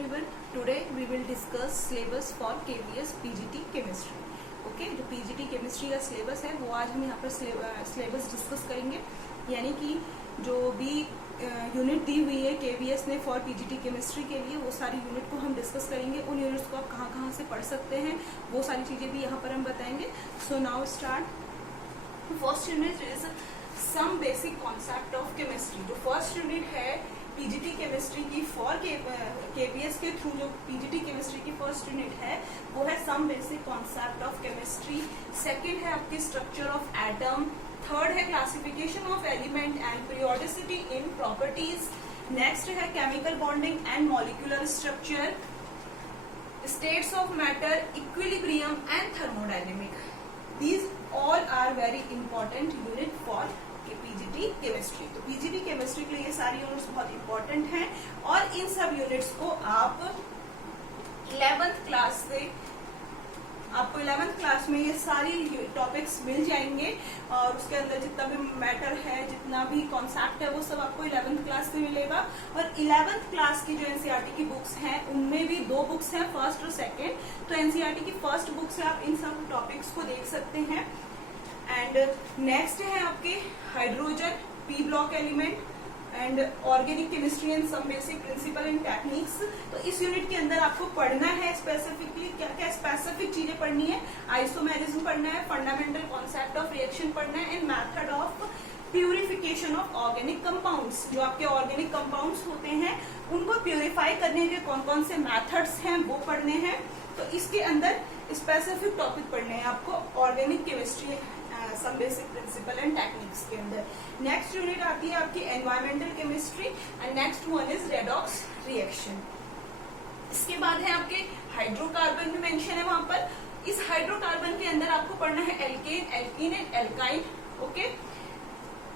everyone. Today we will discuss syllabus for KVS PGT chemistry. Okay जो PGT chemistry का syllabus है वो आज हम यहाँ पर सिलेबस डिस्कस करेंगे, यानी कि जो भी यूनिट दी हुई है KVS ने फॉर PGT केमिस्ट्री के लिए वो सारी यूनिट को हम डिस्कस करेंगे। उन यूनिट्स को आप कहाँ कहाँ से पढ़ सकते हैं वो सारी चीज़ें भी यहाँ पर हम बताएंगे। So now start. First unit is some basic concept of chemistry. जो फर्स्ट यूनिट है पीजीटी केमिस्ट्री की फॉर केवीएस के थ्रू, जो पीजीटी केमिस्ट्री की फर्स्ट यूनिट है वो है some basic concept of chemistry. Second है आपकी स्ट्रक्चर ऑफ एटम। थर्ड है classification of element and periodicity in properties. Next है chemical bonding and molecular structure, states of matter, equilibrium and thermodynamic. These all are very important unit for PGT chemistry. तो PGT chemistry के लिए ये सारी units बहुत important हैं और इन सब यूनिट्स को आप 11th क्लास से, आपको 11th क्लास में ये सारी टॉपिक्स मिल जाएंगे और उसके अंदर जितना भी मैटर है, जितना भी कॉन्सेप्ट है वो सब आपको 11th क्लास से मिलेगा। और 11th क्लास की जो एनसीईआरटी की बुक्स हैं उनमें भी दो बुक्स हैं, फर्स्ट और सेकेंड। तो एनसीईआरटी की फर्स्ट बुक से आप इन सब टॉपिक्स को देख सकते हैं। एंड नेक्स्ट है आपके hydrogen, p block element and organic chemistry and some basic principle and techniques. तो इस यूनिट के अंदर आपको पढ़ना है स्पेसिफिकली क्या क्या स्पेसिफिक चीजें पढ़नी है। आइसोमेरिज्म पढ़ना है, फंडामेंटल कॉन्सेप्ट ऑफ रिएक्शन पढ़ना है and method of purification of organic compounds. जो आपके ऑर्गेनिक कंपाउंड्स होते हैं उनको प्यूरिफाई करने के कौन कौन से मेथड्स हैं वो पढ़ने हैं। तो इसके अंदर स्पेसिफिक टॉपिक पढ़ने हैं आपको organic chemistry, some basic principle and techniques के अंदर। नेक्स्ट यूनिट आती है आपकी environmental chemistry and next one is redox reaction. इसके बाद है आपके हाइड्रोकार्बन भी मेंशन है वहां पर। इस हाइड्रोकार्बन के अंदर आपको पढ़ना है alkane, alkene and alkyne. Okay,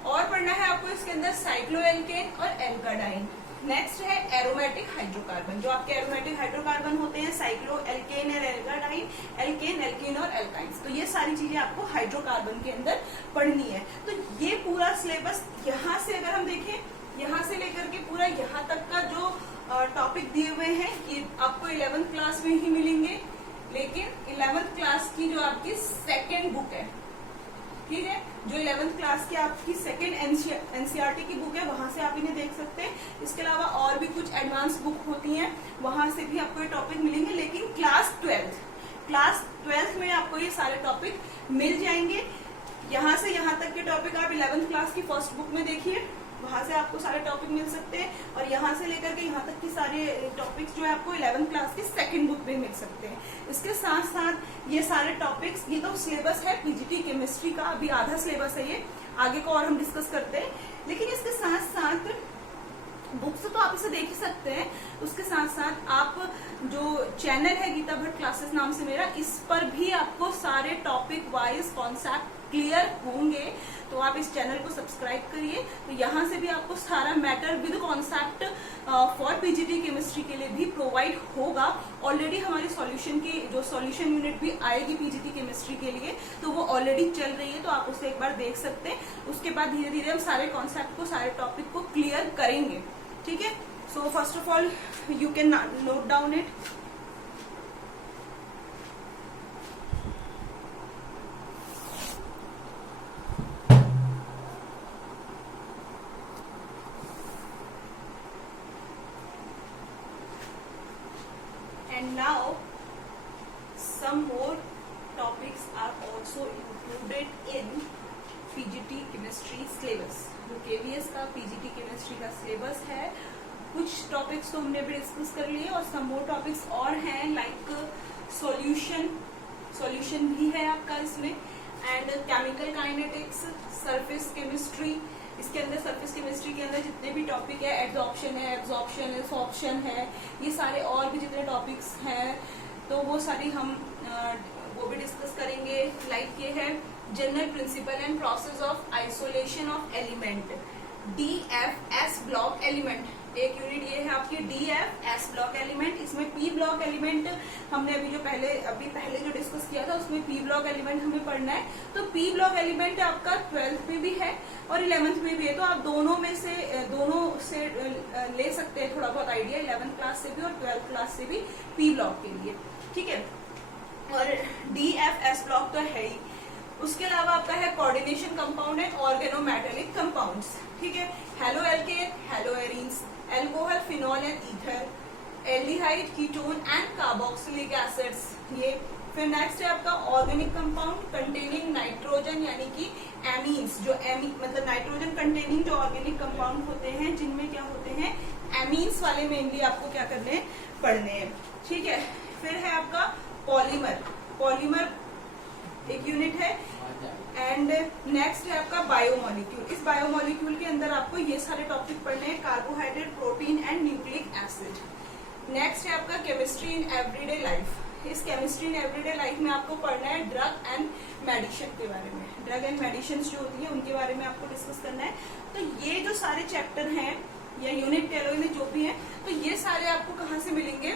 और पढ़ना है आपको इसके अंदर साइक्लोएल्केन और एल्काडाइन। नेक्स्ट है एरोमेटिक हाइड्रोकार्बन। जो आपके एरोमेटिक हाइड्रोकार्बन होते हैं साइक्लो एल्केन और एल्काडाइन, एल्केन, एल्कीन और एल्काइंस। तो ये सारी चीजें आपको हाइड्रोकार्बन के अंदर पढ़नी है। तो ये पूरा सिलेबस यहाँ से अगर हम देखें, यहाँ से लेकर के पूरा यहाँ तक का जो टॉपिक दिए हुए हैं ये आपको 11th क्लास में ही मिलेंगे, लेकिन 11th क्लास की जो आपकी सेकेंड बुक है, ठीक है, जो 11th क्लास की आपकी सेकेंड एनसीईआरटी की बुक है वहां से आप इन्हें देख सकते हैं। इसके अलावा और भी कुछ एडवांस बुक होती हैं वहां से भी आपको ये टॉपिक मिलेंगे, लेकिन क्लास 12th में आपको ये सारे टॉपिक मिल जाएंगे। यहाँ से यहाँ तक के टॉपिक आप 11th क्लास की फर्स्ट बुक में देखिए, वहां से आपको सारे टॉपिक मिल सकते हैं। और यहाँ से लेकर के यहाँ तक की सारे टॉपिक्स जो है आपको 11th क्लास की सेकंड बुक में मिल सकते हैं। इसके साथ साथ ये सारे टॉपिक्स, ये तो सिलेबस है पीजीटी केमिस्ट्री का, अभी आधा सिलेबस है ये, आगे को और हम डिस्कस करते हैं। लेकिन इसके साथ साथ बुक्स तो आप इसे देख ही सकते हैं, उसके साथ साथ आप जो चैनल है गीता भट्ट क्लासेस नाम से मेरा, इस पर भी आपको सारे टॉपिक वाइज कॉन्सेप्ट क्लियर होंगे। तो आप इस चैनल को सब्सक्राइब करिए, तो यहाँ से भी आपको सारा matter with concept for PGT chemistry के लिए भी प्रोवाइड होगा। ऑलरेडी हमारी सॉल्यूशन की जो सॉल्यूशन यूनिट भी आएगी पीजीटी केमिस्ट्री के लिए, तो वो ऑलरेडी चल रही है, तो आप उसे एक बार देख सकते हैं। उसके बाद धीरे धीरे हम सारे कॉन्सेप्ट को, सारे टॉपिक को क्लियर करेंगे, ठीक है। So first of all you can note down it. And now some more topics are also included in PGT chemistry syllabus। जो KVS का PGT chemistry का syllabus है, कुछ टॉपिक्स तो हमने भी डिस्कस कर लिए और some more topics और हैं, लाइक सॉल्यूशन भी है आपका इसमें, and chemical kinetics, surface chemistry. इसके अंदर सरफेस केमिस्ट्री के अंदर जितने भी टॉपिक है, एब्जॉर्प्शन है, एब्सॉर्प्शन है, ये सारे और भी जितने टॉपिक्स हैं तो वो सारी हम वो भी डिस्कस करेंगे। लाइक ये है general principle and process of isolation of element, DFS block element, एक यूनिट ये है आपकी DFS ब्लॉक एलिमेंट। इसमें P ब्लॉक एलिमेंट हमने अभी पहले जो डिस्कस किया था उसमें P ब्लॉक एलिमेंट हमें पढ़ना है। तो P ब्लॉक एलिमेंट आपका 12th में भी है और 11th में भी है, तो आप दोनों से ले सकते हैं थोड़ा बहुत आइडिया, 11th क्लास से भी और 12th क्लास से भी P ब्लॉक के लिए, ठीक है। और DFS ब्लॉक तो है ही। उसके अलावा आपका है coordination compound and organometallic compounds, ठीक है। Halo alkane, hello arenes, alcohol, phenol and ether, aldehyde, ketone and carboxylic acids, ये। फिर नेक्स्ट है आपका ऑर्गेनिक कंपाउंड कंटेनिंग नाइट्रोजन यानी कि एमीन्स, जो मतलब नाइट्रोजन कंटेनिंग जो ऑर्गेनिक कंपाउंड होते हैं जिनमें क्या होते हैं, एमीन्स वाले मेनली आपको क्या करने पढ़ने हैं, ठीक है। फिर है आपका पॉलीमर एक यूनिट है। एंड नेक्स्ट है आपका बायोमोलिक्यूल। इस बायोमोलिक्यूल के अंदर आपको ये सारे टॉपिक पढ़ने हैं, carbohydrate, protein and nucleic acid. Next है आपका केमिस्ट्री इन एवरीडे लाइफ। इस केमिस्ट्री इन एवरीडे लाइफ में आपको पढ़ना है ड्रग एंड मेडिसिन के बारे में, ड्रग एंड मेडिसिन जो होती है उनके बारे में आपको डिस्कस करना है। तो ये जो सारे चैप्टर हैं या यूनिट कह लो जो भी है, तो ये सारे आपको कहाँ से मिलेंगे,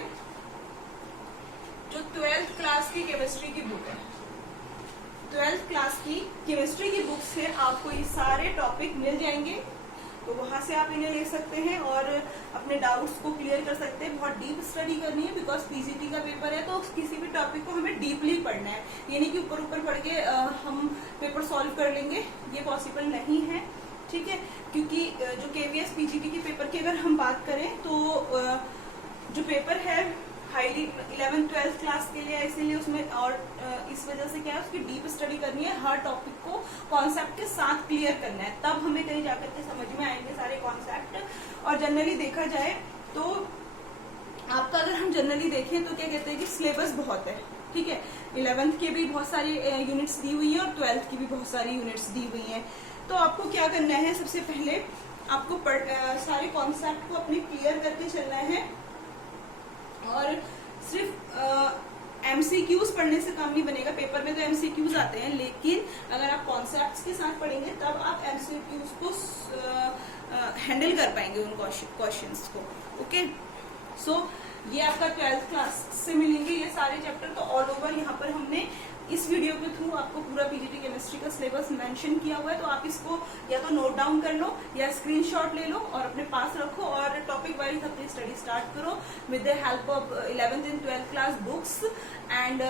जो 12th क्लास की केमिस्ट्री की बुक है, 12th क्लास की केमिस्ट्री की बुक से आपको ये सारे टॉपिक मिल जाएंगे। तो वहां से आप इन्हें ले सकते हैं और अपने डाउट्स को क्लियर कर सकते हैं। बहुत डीप स्टडी करनी है बिकॉज पीजीटी का पेपर है, तो किसी भी टॉपिक को हमें डीपली पढ़ना है, ये नहीं कि ऊपर ऊपर पढ़ के हम पेपर सॉल्व कर लेंगे, ये पॉसिबल नहीं है, ठीक है। क्योंकि जो केवीएस पीजीटी के पेपर की अगर हम बात करें तो जो पेपर है हाईली 11th 12th क्लास के लिए, इसीलिए उसमें और इस वजह से क्या है, उसकी डीप स्टडी करनी है, हर टॉपिक को कॉन्सेप्ट के साथ क्लियर करना है, तब हमें कहीं जाकर के समझ में आएंगे सारे कॉन्सेप्ट। और जनरली देखा जाए तो आपका अगर हम जनरली देखें तो क्या कहते हैं कि सिलेबस बहुत है, ठीक है। 11th के भी बहुत सारी यूनिट्स दी हुई है और 12th की भी बहुत सारी यूनिट्स दी हुई है। तो आपको क्या करना है, सबसे पहले आपको सारे कॉन्सेप्ट को अपने क्लियर करके चलना है और सिर्फ एमसीक्यूज पढ़ने से काम नहीं बनेगा। पेपर में तो एमसीक्यूज आते हैं, लेकिन अगर आप कॉन्सेप्ट्स के साथ पढ़ेंगे तब आप एमसीक्यूज को हैंडल कर पाएंगे उन क्वेश्चंस को, ओके। सो ये आपका 12th क्लास से मिलेंगे ये सारे चैप्टर। तो ऑल ओवर यहाँ पर हमने इस वीडियो के थ्रू आपको पूरा पीजीटी केमिस्ट्री का सिलेबस मेंशन किया हुआ है, तो आप इसको या तो नोट डाउन कर लो या स्क्रीनशॉट ले लो और अपने पास रखो और टॉपिक वाइज अपनी स्टडी स्टार्ट करो with the help of 11th and 12th class books and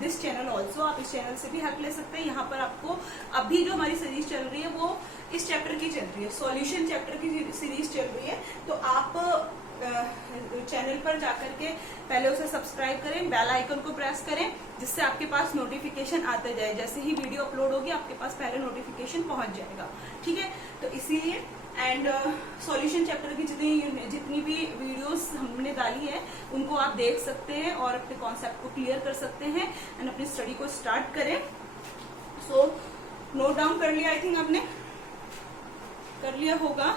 this channel also. आप इस चैनल से भी हेल्प ले सकते हैं। यहाँ पर आपको अभी जो हमारी सीरीज चल रही है वो इस चैप्टर की चल रही है, सॉल्यूशन चैप्टर की सीरीज चल रही है। तो आप चैनल पर जाकर के पहले उसे सब्सक्राइब करें, बेल आइकन को प्रेस करें, जिससे आपके पास नोटिफिकेशन आते जाए। जैसे ही वीडियो अपलोड होगी आपके पास पहले नोटिफिकेशन पहुंच जाएगा, ठीक है। तो इसीलिए एंड सॉल्यूशन चैप्टर की जितनी भी वीडियोस हमने डाली है उनको आप देख सकते हैं और अपने कॉन्सेप्ट को क्लियर कर सकते हैं एंड अपनी स्टडी को स्टार्ट करें। सो नोट डाउन कर लिया, आई थिंक आपने कर लिया होगा।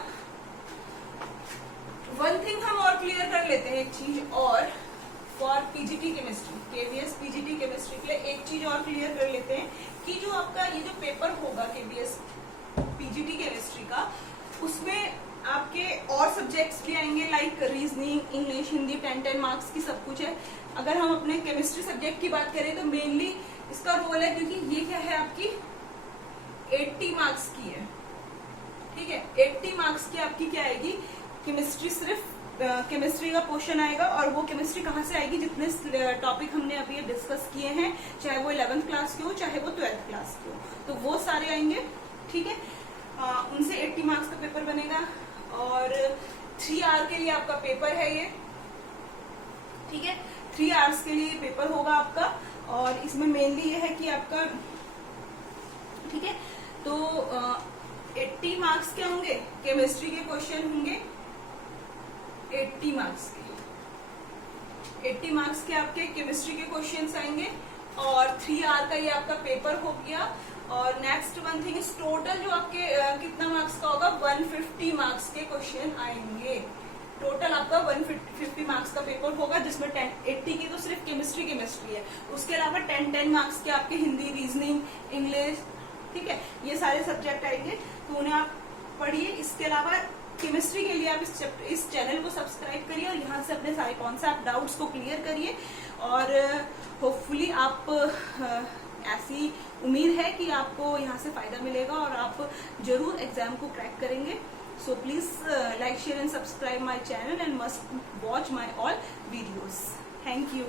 वन थिंग हम और क्लियर कर लेते हैं, एक चीज और for PGT chemistry, KVS PGT chemistry के लिए एक चीज और क्लियर कर लेते हैं कि जो आपका ये जो पेपर होगा केवीएस पीजीटी केमिस्ट्री का, उसमें आपके और सब्जेक्ट्स भी आएंगे like reasoning, English, Hindi, 10 marks की सब कुछ है। अगर हम अपने केमिस्ट्री सब्जेक्ट की बात करें तो मेनली इसका रोल है, क्योंकि ये क्या है आपकी 80 मार्क्स की है, ठीक है। 80 मार्क्स की आपकी क्या आएगी, केमिस्ट्री, सिर्फ केमिस्ट्री का पोर्शन आएगा। और वो केमिस्ट्री कहाँ से आएगी, जितने टॉपिक हमने अभी डिस्कस किए हैं, चाहे वो 11th क्लास के हो चाहे वो 12th क्लास के हो, तो वो सारे आएंगे, ठीक है। उनसे 80 मार्क्स का पेपर बनेगा और 3 आवर के लिए आपका पेपर है ये, ठीक है। 3 आवर्स के लिए पेपर होगा आपका और इसमें मेनली ये है कि आपका, ठीक है, तो 80 मार्क्स क्या होंगे, केमिस्ट्री के क्वेश्चन होंगे 80 मार्क्स के, 80 मार्क्स के आपके केमिस्ट्री के क्वेश्चंस आएंगे और 3 आवर का ये आपका पेपर हो गया। और next one thing is total जो आपके कितना मार्क्स का होगा, 150 मार्क्स के क्वेश्चन आएंगे। टोटल आपका 150 मार्क्स का पेपर होगा, जिसमें 80 की तो सिर्फ केमिस्ट्री है, उसके अलावा 10 मार्क्स के आपके हिंदी, रीजनिंग, इंग्लिश, ठीक है, ये सारे सब्जेक्ट आएंगे। तो उन्हें आप पढ़िए। इसके अलावा केमिस्ट्री के लिए आप इस चैनल को सब्सक्राइब करिए और यहाँ से अपने सारे कॉन्सेप्ट डाउट्स को क्लियर करिए। और होपफुली आप ऐसी उम्मीद है कि आपको यहाँ से फायदा मिलेगा और आप जरूर एग्जाम को क्रैक करेंगे। So please like, share and subscribe my channel and must watch my all videos. Thank you.